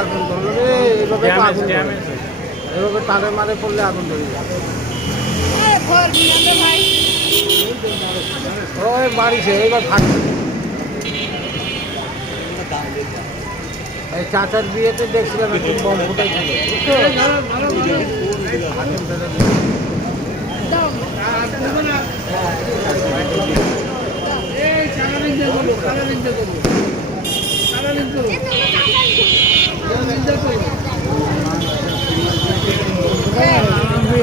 আগুন ধরলো রে, এইভাবে তো আগুন ধরে। এভাবে তারে মারে পড়লে আগুন ধরে যায়। ওই বাড়িছে এইবার ফাটছে। এই চাচার বিয়েতে দেখছিলাম একটু বম ফুটাইছিল, বুঝছো?